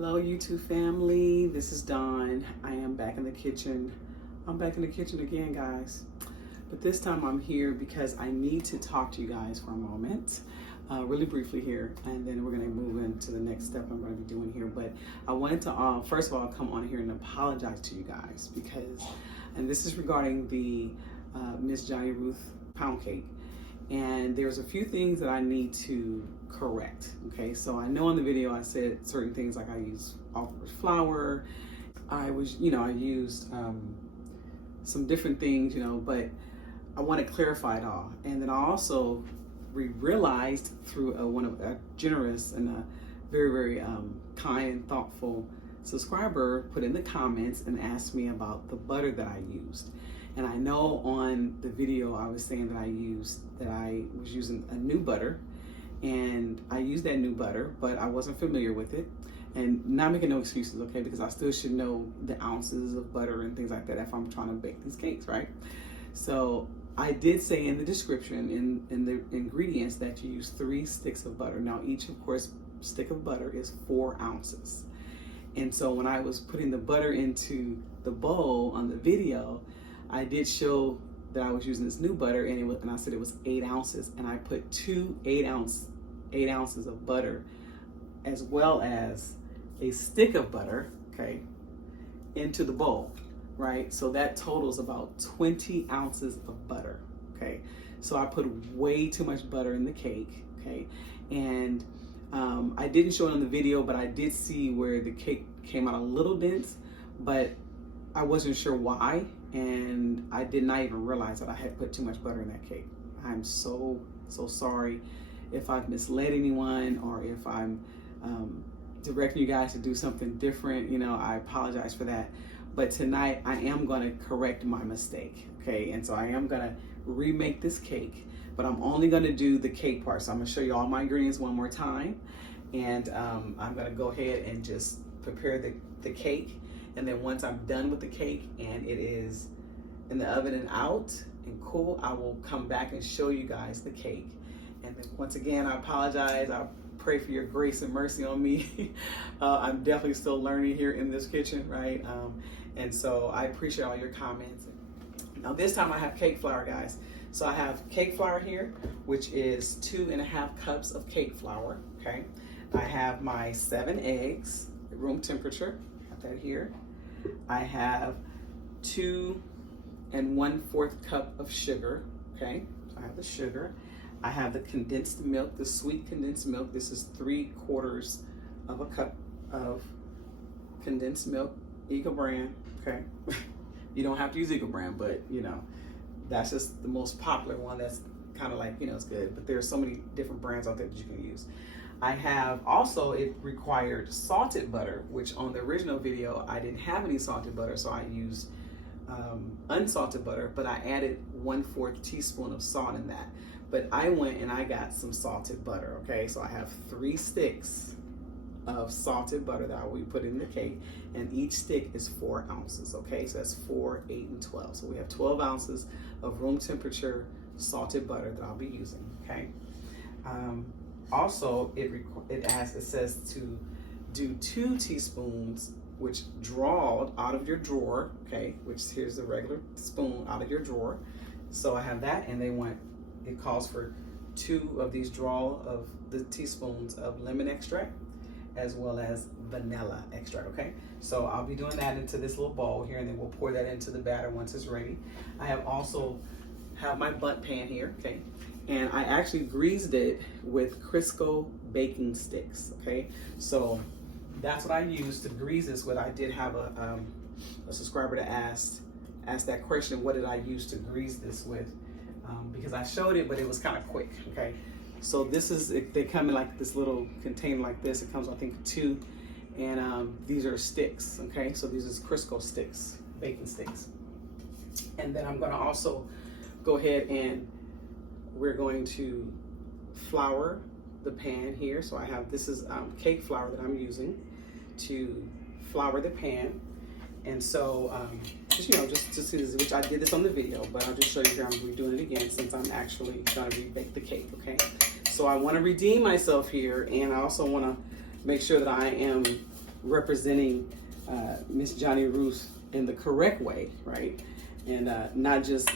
Hello YouTube family, this is Dawn. I am back in the kitchen. I'm back in the kitchen again, guys. But this time I'm here because I need to talk to you guys for a moment, really briefly here, and then we're gonna move into the next step I'm gonna be doing here. But I wanted to, first of all, come on here and apologize to you guys because, and this is regarding the Miss Johnnie Ruth pound cake. And there's a few things that I need to correct. Okay, so I know in the video I said certain things like I used all-purpose flour. I used some different things, but I want to clarify it all. And then I also realized through a generous and a very, very kind and thoughtful subscriber put in the comments and asked me about the butter that I used. And I know on the video I was saying that I was using a new butter, and I used that new butter, but I wasn't familiar with it. And not making no excuses, okay, because I still should know the ounces of butter and things like that if I'm trying to bake these cakes, right? So I did say in the description, in the ingredients, that you use 3 sticks of butter. Now each, of course, stick of butter is 4 ounces. And so when I was putting the butter into the bowl on the video, I did show that I was using this new butter, and I said it was 8 ounces, and I put 2 8 ounces of butter, as well as a stick of butter, okay, into the bowl, right? So that totals about 20 ounces of butter, okay? So I put way too much butter in the cake, okay? And I didn't show it on the video, but I did see where the cake came out a little dense, but I wasn't sure why, and I did not even realize that I had put too much butter in that cake. I'm so sorry if I've misled anyone or if I'm directing you guys to do something different. I apologize for that. But tonight I am going to correct my mistake, okay? And so I am going to remake this cake, but I'm only going to do the cake part. So I'm going to show you all my ingredients one more time, and I'm going to go ahead and just prepare the cake. And then once I'm done with the cake and it is in the oven and out and cool, I will come back and show you guys the cake. And then once again, I apologize. I pray for your grace and mercy on me. I'm definitely still learning here in this kitchen, right? And so I appreciate all your comments. Now this time I have cake flour, guys. So I have cake flour here, which is 2.5 cups of cake flour, okay? I have my 7 eggs at room temperature. That here. I have 2 1/4 cup of sugar, okay? So I have the sugar. I have the condensed milk, the sweet condensed milk. This is 3/4 of a cup of condensed milk, Eagle brand, okay? You don't have to use Eagle brand, but that's just the most popular one. That's kind of like, it's good, but there's so many different brands out there that you can use. I have also, it required salted butter, which on the original video, I didn't have any salted butter, so I used unsalted butter, but I added 1/4 teaspoon of salt in that. But I went and I got some salted butter, okay? So I have 3 sticks of salted butter that I will put in the cake, and each stick is 4 ounces, okay? So that's 4, 8, and 12. So we have 12 ounces of room temperature salted butter that I'll be using, okay? Also, it says to do 2 teaspoons, which drawed out of your drawer, okay? Which here's the regular spoon out of your drawer. So I have that, and it calls for 2 of these draw of the teaspoons of lemon extract, as well as vanilla extract, okay? So I'll be doing that into this little bowl here, and then we'll pour that into the batter once it's ready. I have my bundt pan here, okay? And I actually greased it with Crisco baking sticks, okay? So that's what I used to grease this with. I did have a subscriber that asked that question, what did I use to grease this with? Because I showed it, but it was kind of quick, okay? So they come in like this little container like this. It comes, I think, 2, and these are sticks, okay? So these is Crisco sticks, baking sticks. And then I'm gonna also go ahead and we're going to flour the pan here. So this is cake flour that I'm using to flour the pan. And so just to see this, which I did this on the video, but I'll just show you here. I'm redoing it again since I'm actually gonna rebake the cake, okay? So I wanna redeem myself here, and I also wanna make sure that I am representing Miss Johnnie Ruth in the correct way, right? And not just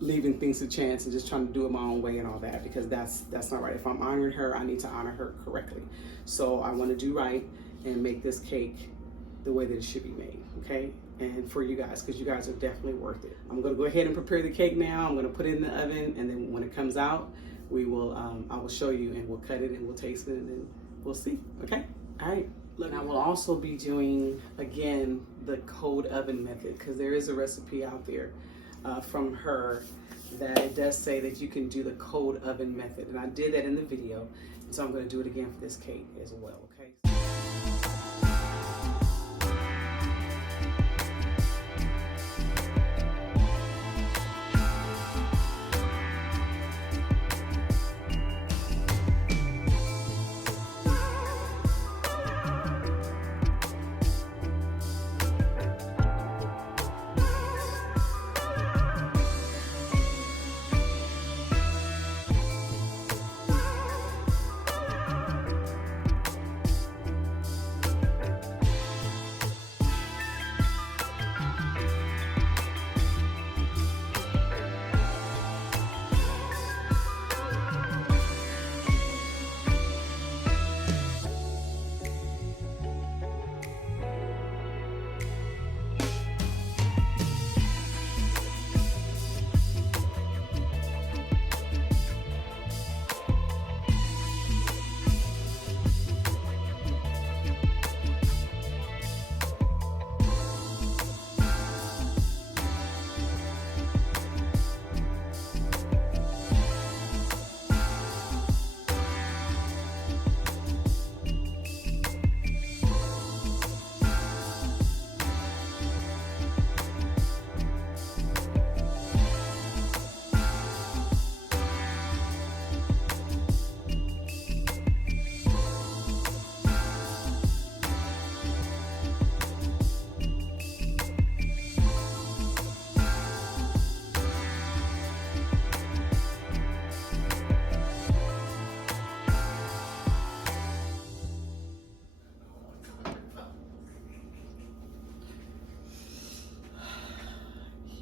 leaving things to chance and just trying to do it my own way and all that, because that's not right. If I'm honoring her, I need to honor her correctly. So I want to do right and make this cake the way that it should be made, okay? And for you guys, because you guys are definitely worth it. I'm gonna go ahead and prepare the cake now. I'm gonna put it in the oven, and then when it comes out, we will, I will show you, and we'll cut it and we'll taste it, and then we'll see, okay? All right. Look, I will also be doing, again, the cold oven method, because there is a recipe out there from her that it does say that you can do the cold oven method. And I did that in the video, so I'm gonna do it again for this cake as well, okay?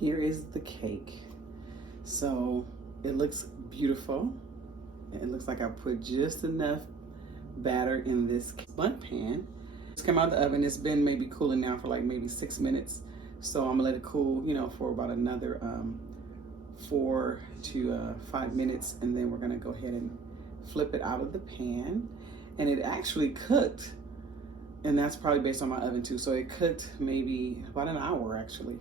Here is the cake. So it looks beautiful. It looks like I put just enough batter in this bun pan. It's come out of the oven. It's been maybe cooling now for like maybe 6 minutes. So I'm gonna let it cool, you know, for about another 4 to 5 minutes, and then we're gonna go ahead and flip it out of the pan. And it actually cooked, and that's probably based on my oven too. So it cooked maybe about an hour actually.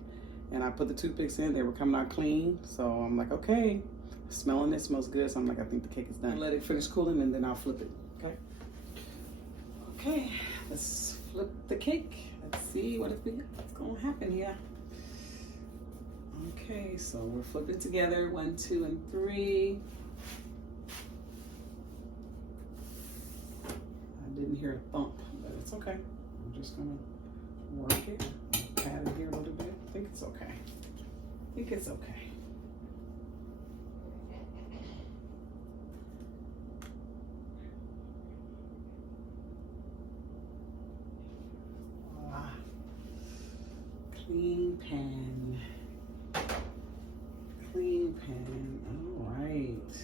And I put the toothpicks in, they were coming out clean. So I'm like, okay, smelling it, smells good. So I'm like, I think the cake is done. Let it finish cooling, and then I'll flip it, okay? Okay, let's flip the cake. Let's see what's gonna happen here. Okay, so we're flipping together, 1, 2, and 3. I didn't hear a thump, but it's okay. I'm just gonna work it, pat it here a little bit. I think it's okay. I think it's okay. Clean pan. Clean pan. All right.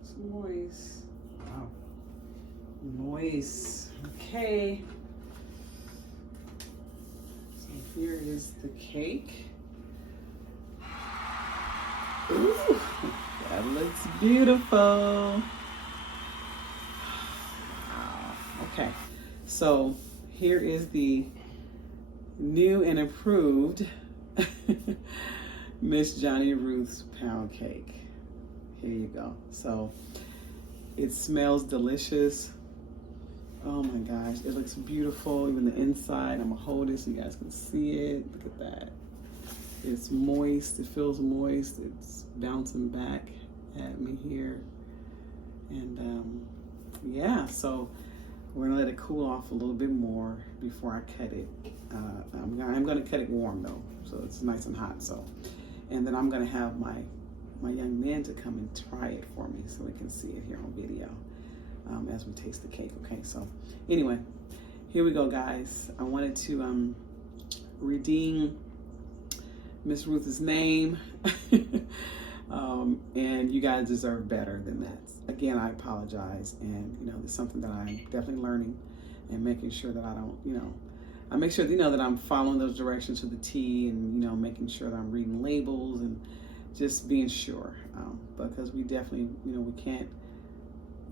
It's moist. Wow. Moist. Okay. So here is the cake. Ooh, that looks beautiful. Okay. So here is the new and improved Miss Johnnie Ruth's pound cake. Here you go. So it smells delicious. Oh my gosh, it looks beautiful. Even the inside, I'm gonna hold it so you guys can see it. Look at that. It's moist, it feels moist. It's bouncing back at me here. And yeah, so we're gonna let it cool off a little bit more before I cut it. I'm gonna cut it warm though, so it's nice and hot. So, and then I'm gonna have my young men to come and try it for me so we can see it here on video. as we taste the cake. Okay, so anyway, here we go, guys. I wanted to redeem Miss Ruth's name. And you guys deserve better than that. Again, I apologize, and you know, it's something that I'm definitely learning and making sure that I don't, you know, I make sure, you know, that I'm following those directions to the T, and you know, making sure that I'm reading labels and just being sure, because we definitely, you know, we can't,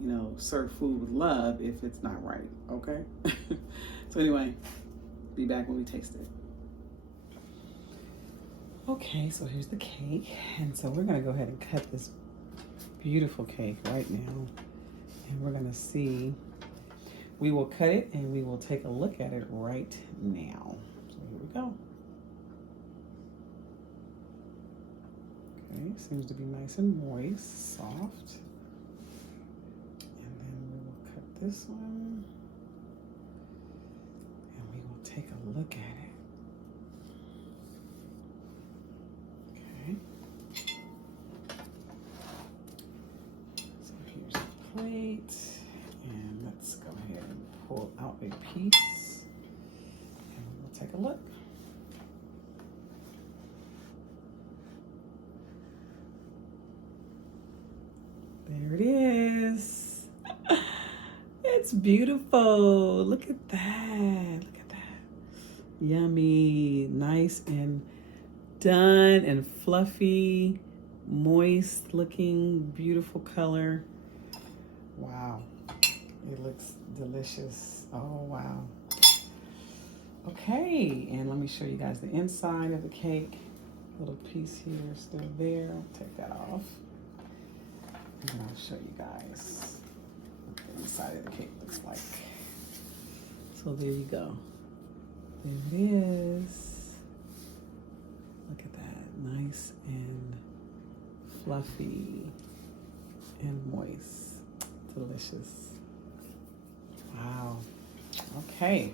you know, serve food with love if it's not right. Okay. So anyway, be back when we taste it. Okay, so here's the cake, and so we're gonna go ahead and cut this beautiful cake right now, and we're gonna see, we will cut it and we will take a look at it right now. So here we go. Okay, seems to be nice and moist, soft. And then we will cut this one, and we will take a look at it. Plate, and let's go ahead and pull out a piece, and we'll take a look. There it is. It's beautiful. Look at that. Look at that. Yummy, nice and done and fluffy, moist looking, beautiful color. Wow, it looks delicious. Oh, wow. Okay, and let me show you guys the inside of the cake. Little piece here still there. I'll take that off. And then I'll show you guys what the inside of the cake looks like. So there you go. There it is. Look at that. Nice and fluffy and moist. Delicious. Wow. Okay.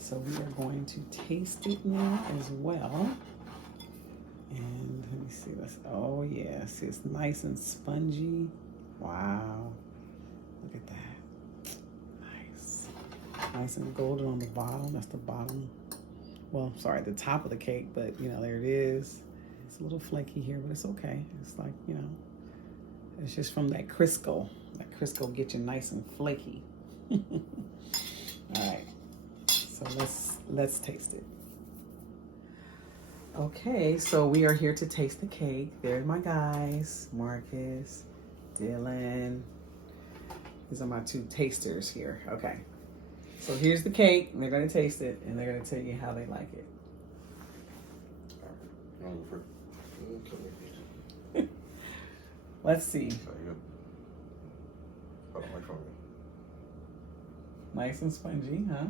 So we are going to taste it now as well. And let me see this. Oh yeah. See, it's nice and spongy. Wow. Look at that. Nice. Nice and golden on the bottom. That's the bottom. Well, sorry, the top of the cake, but you know, there it is. It's a little flaky here, but it's okay. It's like, you know, it's just from that Crisco. That Crisco get you nice and flaky. All right, so let's taste it. Okay, so we are here to taste the cake. There's my guys, Marcus, Dylan. These are my two tasters here. Okay, so here's the cake, and they're gonna taste it, and they're gonna tell you how they like it. Let's see. Nice and spongy, huh?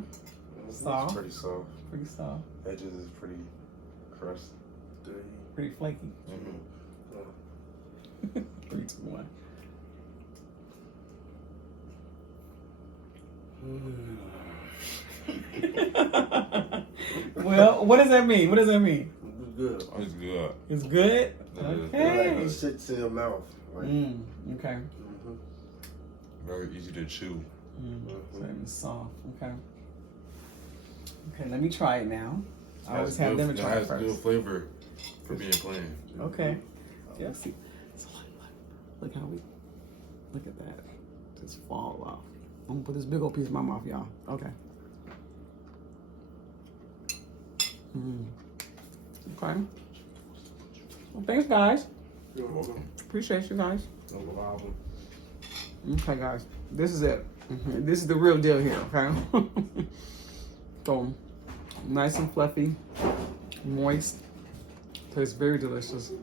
Soft. Pretty soft. Pretty soft. Edges is pretty crusty. Pretty flaky. Mm-hmm. 3, 2, 1. Well, what does that mean? What does that mean? It's good. It's good. It's good? Okay. Like it sits in your mouth. Like, okay. Mm-hmm. Very easy to chew. So it's soft. Okay. Okay, let me try it now. I always have them try it first. It has good flavor for being plain. Okay. Yeah. See. So look how we look at that. Just fall off. I'm gonna put this big old piece in my mouth, y'all. Okay. Okay. Well, thanks, guys. You're welcome. Appreciate you guys. No problem. Okay, guys. This is it. This is the real deal here, okay? So, nice and fluffy, moist. Tastes very delicious.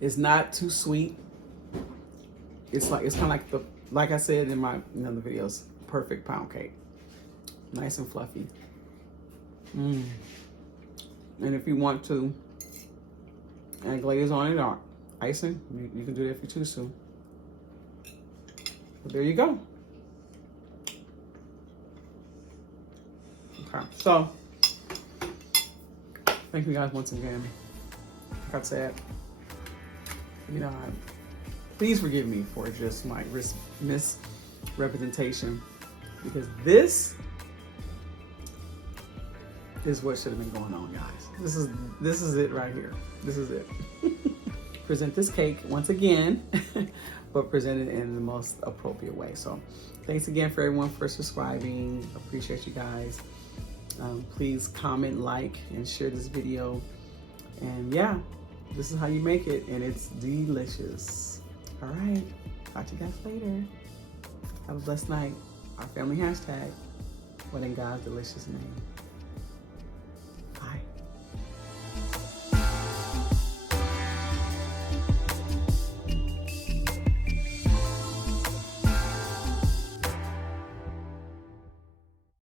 It's not too sweet. It's kind of like like I said in my other videos, perfect pound cake. Nice and fluffy. And if you want to add glaze on it or icing, you can do that if you choose to. But there you go. Okay, so thank you guys once again. Like I said, you know, please forgive me for just my representation, because this is what should have been going on, guys. This is it right here. This is it. Present this cake once again, but present it in the most appropriate way. So thanks again for everyone for subscribing. Appreciate you guys. Please comment, like, and share this video. And yeah, this is how you make it, and it's delicious. All right, talk to you guys later. Have a blessed night. Our family hashtag, what in God's delicious name. Bye.